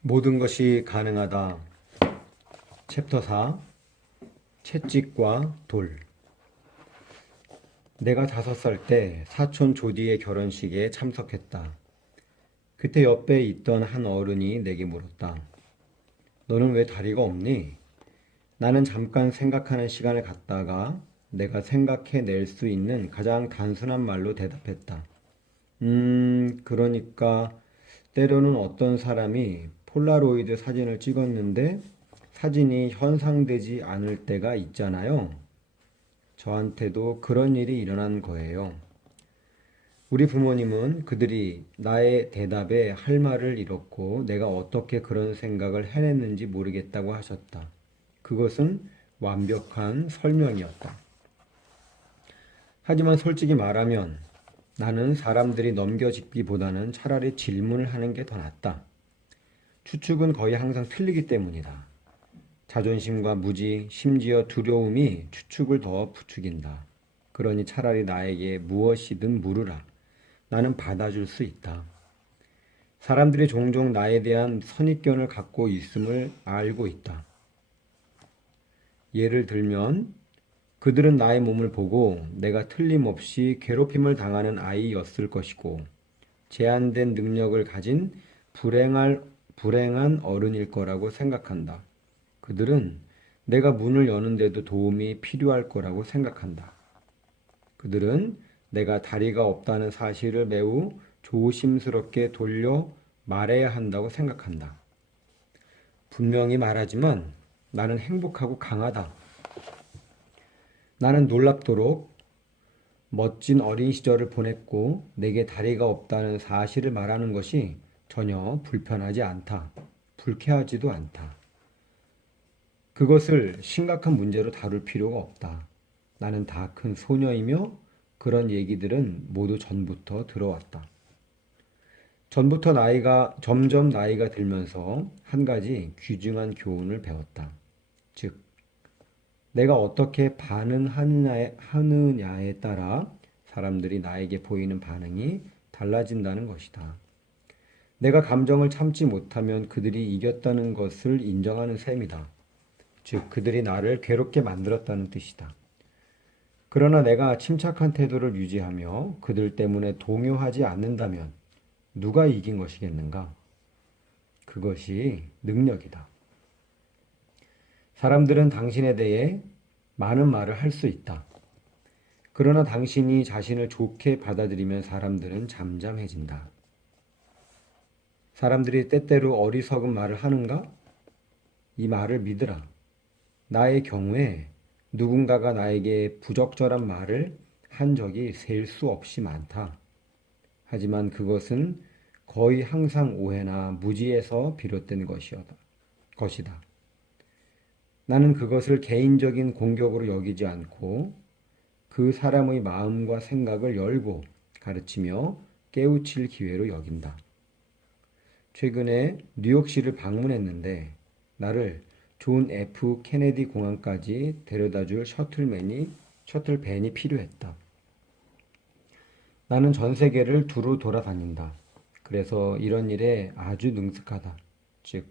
모든 것이 가능하다. 챕터 4. 채찍과 돌. 내가 5살 때 사촌 조디의 결혼식에 참석했다. 그때 옆에 있던 한 어른이 내게 물었다. 너는 왜 다리가 없니? 나는 잠깐 생각하는 시간을 갖다가 내가 생각해낼 수 있는 가장 단순한 말로 대답했다. 그러니까 때로는 어떤 사람이 폴라로이드 사진을 찍었는데 사진이 현상되지 않을 때가 있잖아요. 저한테도 그런 일이 일어난 거예요. 우리 부모님은 그들이 나의 대답에 할 말을 잃었고 내가 어떻게 그런 생각을 해냈는지 모르겠다고 하셨다. 그것은 완벽한 설명이었다. 하지만 솔직히 말하면 나는 사람들이 넘겨짚기보다는 차라리 질문을 하는 게 더 낫다. 추측은 거의 항상 틀리기 때문이다. 자존심과 무지, 심지어 두려움이 추측을 더 부추긴다. 그러니 차라리 나에게 무엇이든 물으라. 나는 받아줄 수 있다. 사람들이 종종 나에 대한 선입견을 갖고 있음을 알고 있다. 예를 들면 그들은 나의 몸을 보고 내가 틀림없이 괴롭힘을 당하는 아이였을 것이고 제한된 능력을 가진 불행한 어른일 거라고 생각한다. 그들은 내가 문을 여는데도 도움이 필요할 거라고 생각한다. 그들은 내가 다리가 없다는 사실을 매우 조심스럽게 돌려 말해야 한다고 생각한다. 분명히 말하지만 나는 행복하고 강하다. 나는 놀랍도록 멋진 어린 시절을 보냈고 내게 다리가 없다는 사실을 말하는 것이 전혀 불편하지 않다. 불쾌하지도 않다. 그것을 심각한 문제로 다룰 필요가 없다. 나는 다 큰 소녀이며 그런 얘기들은 모두 전부터 들어왔다. 점점 나이가 들면서 한 가지 귀중한 교훈을 배웠다. 즉, 내가 어떻게 반응하느냐에 따라 사람들이 나에게 보이는 반응이 달라진다는 것이다. 내가 감정을 참지 못하면 그들이 이겼다는 것을 인정하는 셈이다. 즉, 그들이 나를 괴롭게 만들었다는 뜻이다. 그러나 내가 침착한 태도를 유지하며 그들 때문에 동요하지 않는다면 누가 이긴 것이겠는가? 그것이 능력이다. 사람들은 당신에 대해 많은 말을 할 수 있다. 그러나 당신이 자신을 좋게 받아들이면 사람들은 잠잠해진다. 사람들이 때때로 어리석은 말을 하는가? 이 말을 믿으라. 나의 경우에 누군가가 나에게 부적절한 말을 한 적이 셀 수 없이 많다. 하지만 그것은 거의 항상 오해나 무지에서 비롯된 것이다. 나는 그것을 개인적인 공격으로 여기지 않고 그 사람의 마음과 생각을 열고 가르치며 깨우칠 기회로 여긴다. 최근에 뉴욕시를 방문했는데 나를 존 F 케네디 공항까지 데려다줄 셔틀밴이 필요했다. 나는 전 세계를 두루 돌아다닌다. 그래서 이런 일에 아주 능숙하다. 즉,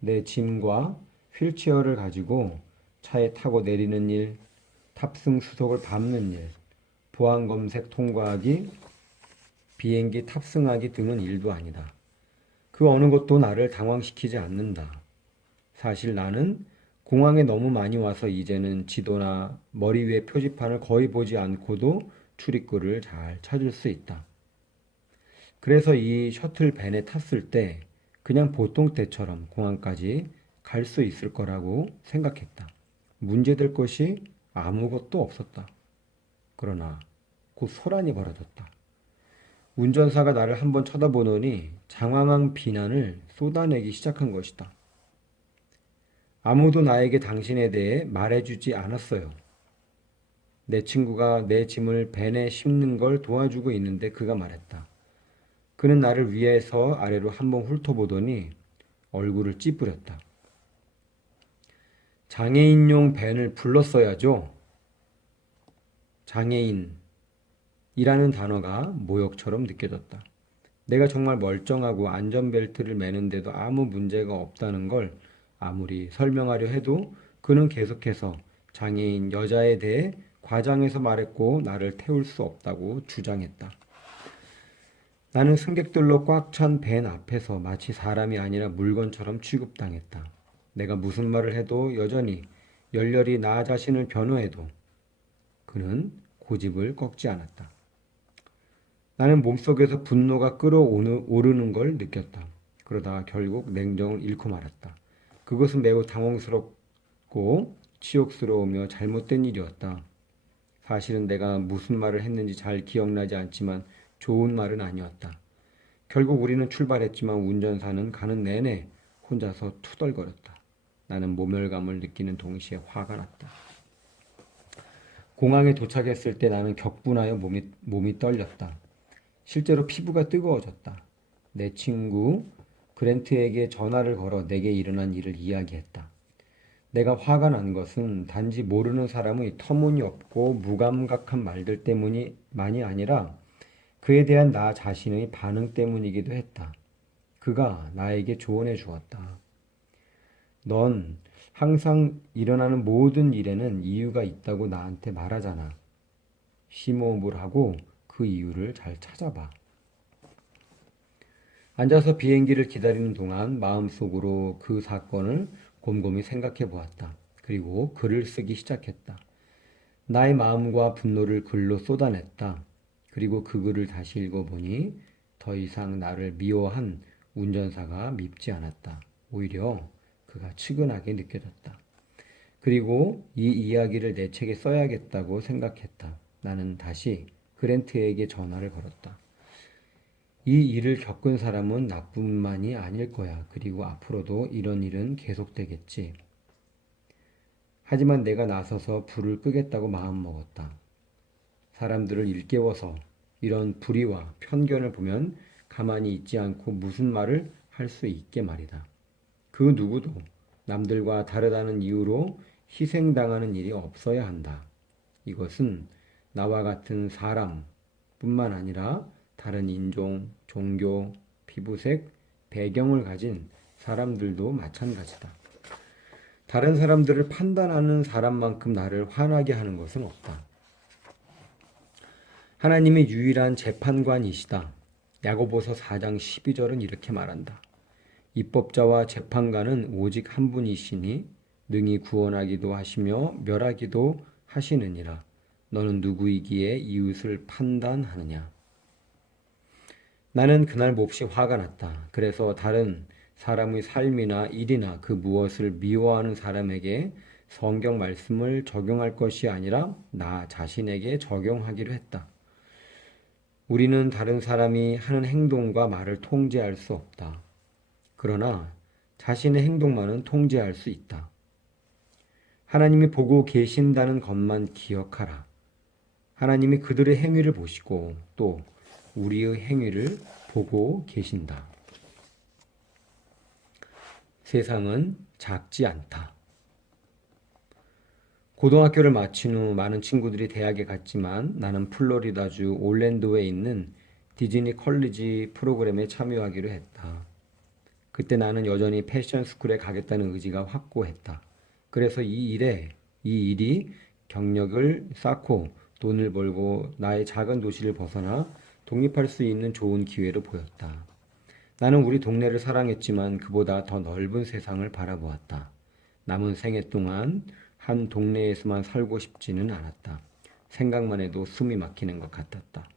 내 짐과 휠체어를 가지고 차에 타고 내리는 일, 탑승 수속을 밟는 일, 보안 검색 통과하기, 비행기 탑승하기 등은 일도 아니다. 그 어느 것도 나를 당황시키지 않는다. 사실 나는 공항에 너무 많이 와서 이제는 지도나 머리 위에 표지판을 거의 보지 않고도 출입구를 잘 찾을 수 있다. 그래서 이 셔틀밴에 탔을 때 그냥 보통 때처럼 공항까지 갈 수 있을 거라고 생각했다. 문제될 것이 아무것도 없었다. 그러나 곧 소란이 벌어졌다. 운전사가 나를 한번 쳐다보더니 장황한 비난을 쏟아내기 시작한 것이다. 아무도 나에게 당신에 대해 말해주지 않았어요. 내 친구가 내 짐을 밴에 싣는 걸 도와주고 있는데 그가 말했다. 그는 나를 위에서 아래로 한번 훑어보더니 얼굴을 찌푸렸다. 장애인용 밴을 불렀어야죠. 장애인이라는 단어가 모욕처럼 느껴졌다. 내가 정말 멀쩡하고 안전벨트를 매는데도 아무 문제가 없다는 걸 아무리 설명하려 해도 그는 계속해서 장애인 여자에 대해 과장해서 말했고 나를 태울 수 없다고 주장했다. 나는 승객들로 꽉 찬 밴 앞에서 마치 사람이 아니라 물건처럼 취급당했다. 내가 무슨 말을 해도 여전히 열렬히 나 자신을 변호해도 그는 고집을 꺾지 않았다. 나는 몸속에서 분노가 끓어오르는 걸 느꼈다. 그러다가 결국 냉정을 잃고 말았다. 그것은 매우 당황스럽고 치욕스러우며 잘못된 일이었다. 사실은 내가 무슨 말을 했는지 잘 기억나지 않지만 좋은 말은 아니었다. 결국 우리는 출발했지만 운전사는 가는 내내 혼자서 투덜거렸다. 나는 모멸감을 느끼는 동시에 화가 났다. 공항에 도착했을 때 나는 격분하여 몸이 떨렸다. 실제로 피부가 뜨거워졌다. 내 친구 그랜트에게 전화를 걸어 내게 일어난 일을 이야기했다. 내가 화가 난 것은 단지 모르는 사람의 터무니없고 무감각한 말들 때문이만이 아니라 그에 대한 나 자신의 반응 때문이기도 했다. 그가 나에게 조언해 주었다. 넌 항상 일어나는 모든 일에는 이유가 있다고 나한테 말하잖아. 심호흡을 하고 그 이유를 잘 찾아봐. 앉아서 비행기를 기다리는 동안 마음속으로 그 사건을 곰곰이 생각해 보았다. 그리고 글을 쓰기 시작했다. 나의 마음과 분노를 글로 쏟아냈다. 그리고 그 글을 다시 읽어보니 더 이상 나를 미워한 운전사가 밉지 않았다. 오히려 그가 측은하게 느껴졌다. 그리고 이 이야기를 내 책에 써야겠다고 생각했다. 나는 다시 그랜트에게 전화를 걸었다. 이 일을 겪은 사람은 나뿐만이 아닐 거야. 그리고 앞으로도 이런 일은 계속되겠지. 하지만 내가 나서서 불을 끄겠다고 마음먹었다. 사람들을 일깨워서 이런 불의와 편견을 보면 가만히 있지 않고 무슨 말을 할 수 있게 말이다. 그 누구도 남들과 다르다는 이유로 희생당하는 일이 없어야 한다. 이것은 나와 같은 사람뿐만 아니라 다른 인종, 종교, 피부색, 배경을 가진 사람들도 마찬가지다. 다른 사람들을 판단하는 사람만큼 나를 화나게 하는 것은 없다. 하나님이 유일한 재판관이시다. 야고보서 4장 12절은 이렇게 말한다. 입법자와 재판관은 오직 한 분이시니 능히 구원하기도 하시며 멸하기도 하시느니라. 너는 누구이기에 이웃을 판단하느냐. 나는 그날 몹시 화가 났다. 그래서 다른 사람의 삶이나 일이나 그 무엇을 미워하는 사람에게 성경 말씀을 적용할 것이 아니라 나 자신에게 적용하기로 했다. 우리는 다른 사람이 하는 행동과 말을 통제할 수 없다. 그러나 자신의 행동만은 통제할 수 있다. 하나님이 보고 계신다는 것만 기억하라. 하나님이 그들의 행위를 보시고 또 우리의 행위를 보고 계신다. 세상은 작지 않다. 고등학교를 마친 후 많은 친구들이 대학에 갔지만 나는 플로리다주 올랜도에 있는 디즈니 컬리지 프로그램에 참여하기로 했다. 그때 나는 여전히 패션 스쿨에 가겠다는 의지가 확고했다. 그래서 이 일이 경력을 쌓고 돈을 벌고 나의 작은 도시를 벗어나 독립할 수 있는 좋은 기회로 보였다. 나는 우리 동네를 사랑했지만 그보다 더 넓은 세상을 바라보았다. 남은 생애 동안 한 동네에서만 살고 싶지는 않았다. 생각만 해도 숨이 막히는 것 같았다.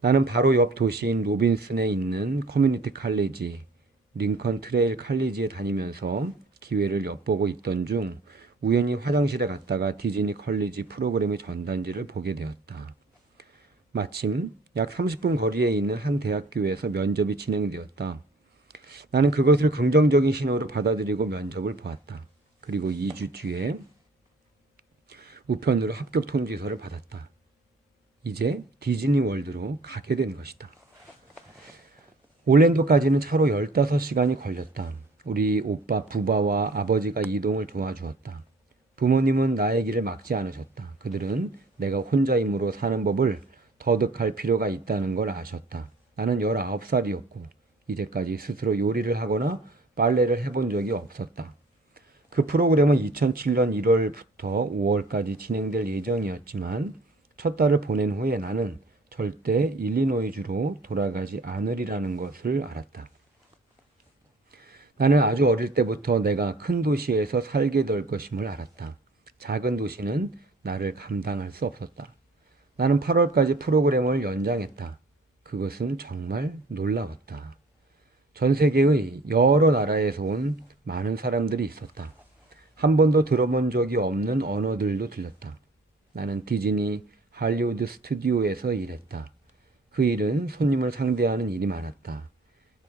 나는 바로 옆 도시인 로빈슨에 있는 커뮤니티 칼리지, 링컨 트레일 칼리지에 다니면서 기회를 엿보고 있던 중 우연히 화장실에 갔다가 디즈니 컬리지 프로그램의 전단지를 보게 되었다. 마침 약 30분 거리에 있는 한 대학교에서 면접이 진행되었다. 나는 그것을 긍정적인 신호로 받아들이고 면접을 보았다. 그리고 2주 뒤에 우편으로 합격 통지서를 받았다. 이제 디즈니 월드로 가게 된 것이다. 올랜도까지는 차로 15시간이 걸렸다. 우리 오빠 부바와 아버지가 이동을 도와주었다. 부모님은 나의 길을 막지 않으셨다. 그들은 내가 혼자임으로 사는 법을 터득할 필요가 있다는 걸 아셨다. 나는 19살이었고 이제까지 스스로 요리를 하거나 빨래를 해본 적이 없었다. 그 프로그램은 2007년 1월부터 5월까지 진행될 예정이었지만 첫 달을 보낸 후에 나는 절대 일리노이주로 돌아가지 않으리라는 것을 알았다. 나는 아주 어릴 때부터 내가 큰 도시에서 살게 될 것임을 알았다. 작은 도시는 나를 감당할 수 없었다. 나는 8월까지 프로그램을 연장했다. 그것은 정말 놀라웠다. 전 세계의 여러 나라에서 온 많은 사람들이 있었다. 한 번도 들어본 적이 없는 언어들도 들렸다. 나는 디즈니 할리우드 스튜디오에서 일했다. 그 일은 손님을 상대하는 일이 많았다.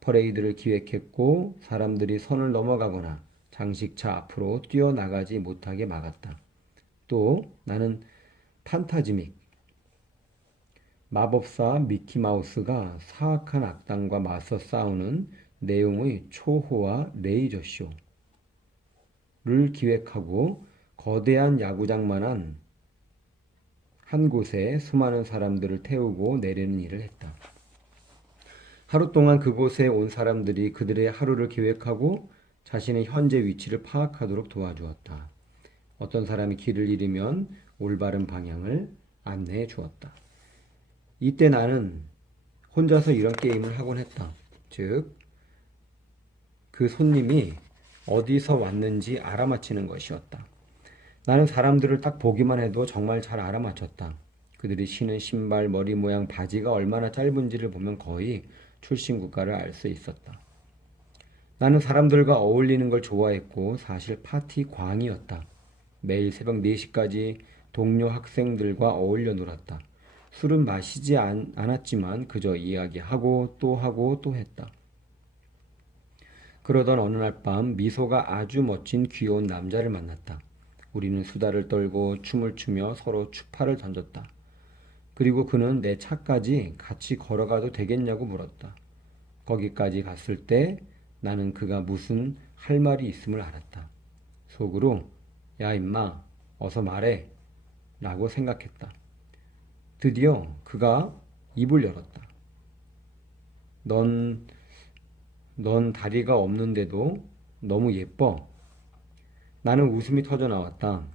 퍼레이드를 기획했고 사람들이 선을 넘어가거나 장식차 앞으로 뛰어나가지 못하게 막았다. 또 나는 판타지믹 마법사 미키마우스가 사악한 악당과 맞서 싸우는 내용의 초호화 레이저쇼를 기획하고 거대한 야구장만한 한 곳에 수많은 사람들을 태우고 내리는 일을 했다. 하루 동안 그곳에 온 사람들이 그들의 하루를 계획하고 자신의 현재 위치를 파악하도록 도와주었다. 어떤 사람이 길을 잃으면 올바른 방향을 안내해 주었다. 이때 나는 혼자서 이런 게임을 하곤 했다. 즉, 그 손님이 어디서 왔는지 알아맞히는 것이었다. 나는 사람들을 딱 보기만 해도 정말 잘 알아맞혔다. 그들이 신은 신발, 머리 모양, 바지가 얼마나 짧은지를 보면 거의 출신 국가를 알 수 있었다. 나는 사람들과 어울리는 걸 좋아했고 사실 파티 광이었다. 매일 새벽 4시까지 동료 학생들과 어울려 놀았다. 술은 마시지 않았지만 그저 이야기하고 또 했다. 그러던 어느 날 밤 미소가 아주 멋진 귀여운 남자를 만났다. 우리는 수다를 떨고 춤을 추며 서로 추파를 던졌다. 그리고 그는 내 차까지 같이 걸어가도 되겠냐고 물었다. 거기까지 갔을 때 나는 그가 무슨 할 말이 있음을 알았다. 속으로 야 임마 어서 말해 라고 생각했다. 드디어 그가 입을 열었다. 넌 다리가 없는데도 너무 예뻐. 나는 웃음이 터져 나왔다.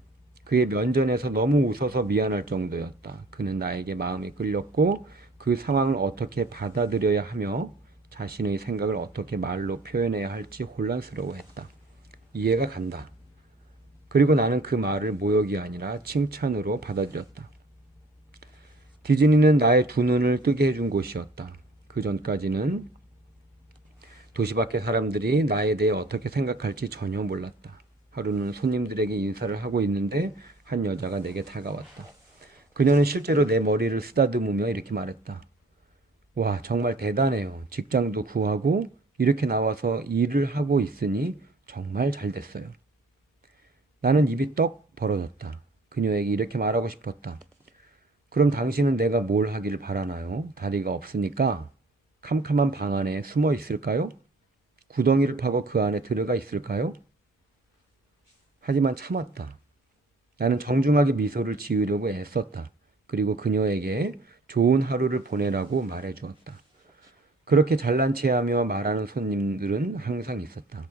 그의 면전에서 너무 웃어서 미안할 정도였다. 그는 나에게 마음이 끌렸고 그 상황을 어떻게 받아들여야 하며 자신의 생각을 어떻게 말로 표현해야 할지 혼란스러워했다. 이해가 간다. 그리고 나는 그 말을 모욕이 아니라 칭찬으로 받아들였다. 디즈니는 나의 두 눈을 뜨게 해준 곳이었다. 그 전까지는 도시 밖의 사람들이 나에 대해 어떻게 생각할지 전혀 몰랐다. 하루는 손님들에게 인사를 하고 있는데 한 여자가 내게 다가왔다. 그녀는 실제로 내 머리를 쓰다듬으며 이렇게 말했다. 와, 정말 대단해요. 직장도 구하고 이렇게 나와서 일을 하고 있으니 정말 잘 됐어요. 나는 입이 떡 벌어졌다. 그녀에게 이렇게 말하고 싶었다. 그럼 당신은 내가 뭘 하기를 바라나요? 다리가 없으니까 캄캄한 방 안에 숨어 있을까요? 구덩이를 파고 그 안에 들어가 있을까요? 하지만 참았다. 나는 정중하게 미소를 지으려고 애썼다. 그리고 그녀에게 좋은 하루를 보내라고 말해주었다. 그렇게 잘난 체하며 말하는 손님들은 항상 있었다.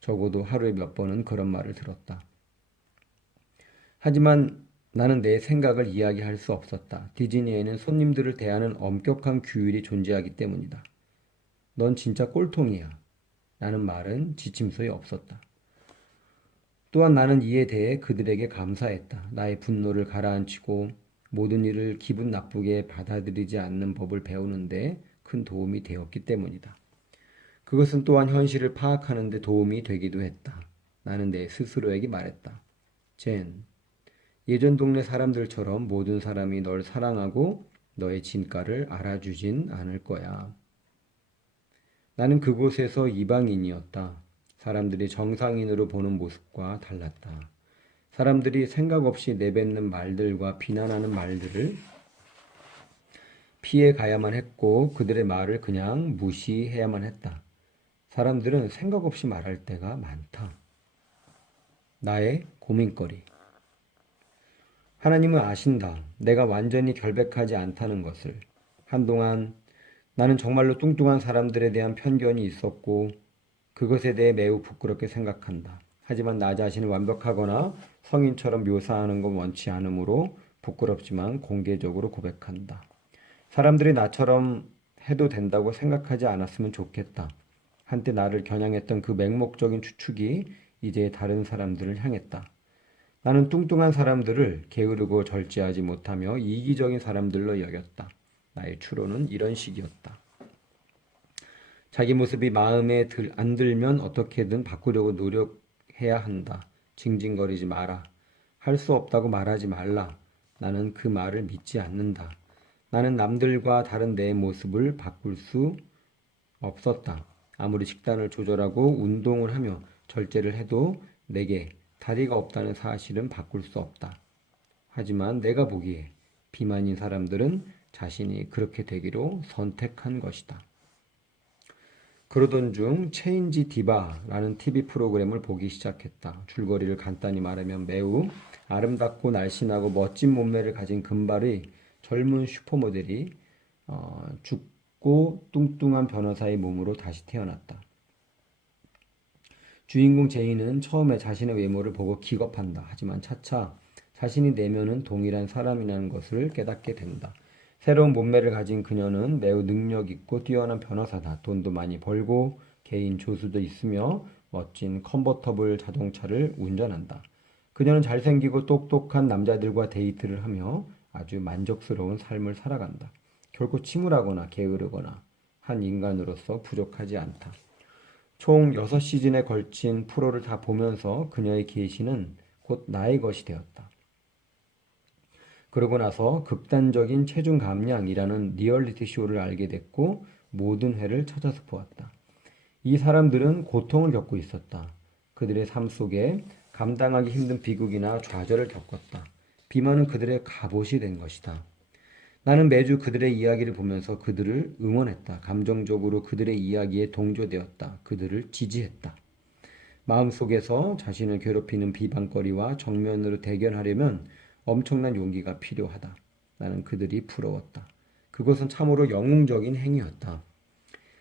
적어도 하루에 몇 번은 그런 말을 들었다. 하지만 나는 내 생각을 이야기할 수 없었다. 디즈니에는 손님들을 대하는 엄격한 규율이 존재하기 때문이다. 넌 진짜 꼴통이야. 라는 말은 지침서에 없었다. 또한 나는 이에 대해 그들에게 감사했다. 나의 분노를 가라앉히고 모든 일을 기분 나쁘게 받아들이지 않는 법을 배우는데 큰 도움이 되었기 때문이다. 그것은 또한 현실을 파악하는 데 도움이 되기도 했다. 나는 내 스스로에게 말했다. 젠, 예전 동네 사람들처럼 모든 사람이 널 사랑하고 너의 진가를 알아주진 않을 거야. 나는 그곳에서 이방인이었다. 사람들이 정상인으로 보는 모습과 달랐다. 사람들이 생각 없이 내뱉는 말들과 비난하는 말들을 피해 가야만 했고 그들의 말을 그냥 무시해야만 했다. 사람들은 생각 없이 말할 때가 많다. 나의 고민거리. 하나님은 아신다. 내가 완전히 결백하지 않다는 것을. 한동안 나는 정말로 뚱뚱한 사람들에 대한 편견이 있었고 그것에 대해 매우 부끄럽게 생각한다. 하지만 나 자신을 완벽하거나 성인처럼 묘사하는 건 원치 않으므로 부끄럽지만 공개적으로 고백한다. 사람들이 나처럼 해도 된다고 생각하지 않았으면 좋겠다. 한때 나를 겨냥했던 그 맹목적인 추측이 이제 다른 사람들을 향했다. 나는 뚱뚱한 사람들을 게으르고 절제하지 못하며 이기적인 사람들로 여겼다. 나의 추론은 이런 식이었다. 자기 모습이 마음에 안 들면 어떻게든 바꾸려고 노력해야 한다. 징징거리지 마라. 할 수 없다고 말하지 말라. 나는 그 말을 믿지 않는다. 나는 남들과 다른 내 모습을 바꿀 수 없었다. 아무리 식단을 조절하고 운동을 하며 절제를 해도 내게 다리가 없다는 사실은 바꿀 수 없다. 하지만 내가 보기에 비만인 사람들은 자신이 그렇게 되기로 선택한 것이다. 그러던 중 체인지 디바라는 TV 프로그램을 보기 시작했다. 줄거리를 간단히 말하면 매우 아름답고 날씬하고 멋진 몸매를 가진 금발의 젊은 슈퍼모델이 죽고 뚱뚱한 변호사의 몸으로 다시 태어났다. 주인공 제이는 처음에 자신의 외모를 보고 기겁한다. 하지만 차차 자신이 내면은 동일한 사람이라는 것을 깨닫게 된다. 새로운 몸매를 가진 그녀는 매우 능력 있고 뛰어난 변호사다. 돈도 많이 벌고 개인 조수도 있으며 멋진 컨버터블 자동차를 운전한다. 그녀는 잘생기고 똑똑한 남자들과 데이트를 하며 아주 만족스러운 삶을 살아간다. 결코 침울하거나 게으르거나 한 인간으로서 부족하지 않다. 총 6시즌에 걸친 프로를 다 보면서 그녀의 계시는 곧 나의 것이 되었다. 그러고 나서 극단적인 체중 감량이라는 리얼리티 쇼를 알게 됐고 모든 회를 찾아서 보았다. 이 사람들은 고통을 겪고 있었다. 그들의 삶 속에 감당하기 힘든 비극이나 좌절을 겪었다. 비만은 그들의 갑옷이 된 것이다. 나는 매주 그들의 이야기를 보면서 그들을 응원했다. 감정적으로 그들의 이야기에 동조되었다. 그들을 지지했다. 마음속에서 자신을 괴롭히는 비방거리와 정면으로 대견하려면 엄청난 용기가 필요하다. 나는 그들이 부러웠다. 그것은 참으로 영웅적인 행위였다.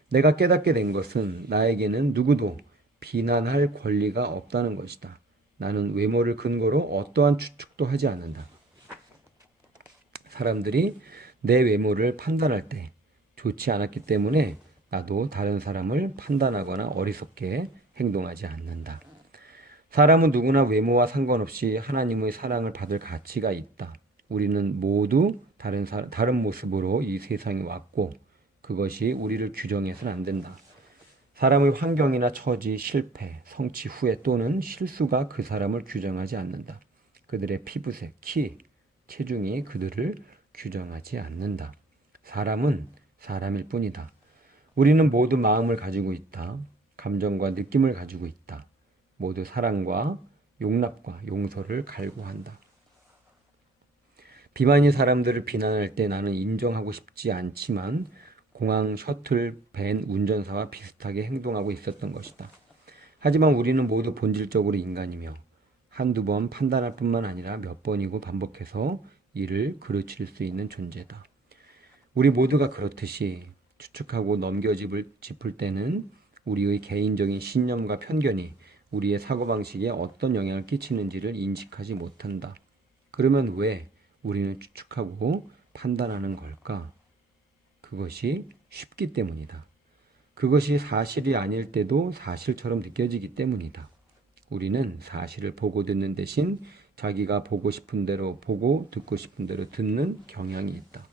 내가 깨닫게 된 것은 나에게는 누구도 비난할 권리가 없다는 것이다. 나는 외모를 근거로 어떠한 추측도 하지 않는다. 사람들이 내 외모를 판단할 때 좋지 않았기 때문에 나도 다른 사람을 판단하거나 어리석게 행동하지 않는다. 사람은 누구나 외모와 상관없이 하나님의 사랑을 받을 가치가 있다. 우리는 모두 다른 모습으로 이 세상에 왔고 그것이 우리를 규정해서는 안 된다. 사람의 환경이나 처지, 실패, 성취 후에 또는 실수가 그 사람을 규정하지 않는다. 그들의 피부색, 키, 체중이 그들을 규정하지 않는다. 사람은 사람일 뿐이다. 우리는 모두 마음을 가지고 있다. 감정과 느낌을 가지고 있다. 모두 사랑과 용납과 용서를 갈구한다. 비만인 사람들을 비난할 때 나는 인정하고 싶지 않지만 공항 셔틀 밴 운전사와 비슷하게 행동하고 있었던 것이다. 하지만 우리는 모두 본질적으로 인간이며 한두 번 판단할 뿐만 아니라 몇 번이고 반복해서 이를 그르칠 수 있는 존재다. 우리 모두가 그렇듯이 추측하고 짚을 때는 우리의 개인적인 신념과 편견이 우리의 사고방식에 어떤 영향을 끼치는지를 인식하지 못한다. 그러면 왜 우리는 추측하고 판단하는 걸까? 그것이 쉽기 때문이다. 그것이 사실이 아닐 때도 사실처럼 느껴지기 때문이다. 우리는 사실을 보고 듣는 대신 자기가 보고 싶은 대로 보고 듣고 싶은 대로 듣는 경향이 있다.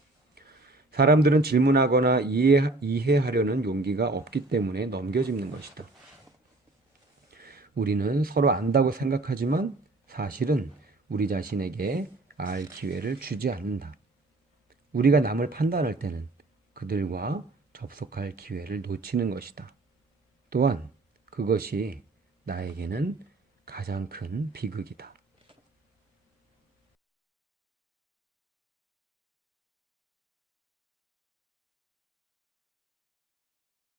사람들은 질문하거나 이해하려는 용기가 없기 때문에 넘겨짚는 것이다. 우리는 서로 안다고 생각하지만 사실은 우리 자신에게 알 기회를 주지 않는다. 우리가 남을 판단할 때는 그들과 접속할 기회를 놓치는 것이다. 또한 그것이 나에게는 가장 큰 비극이다.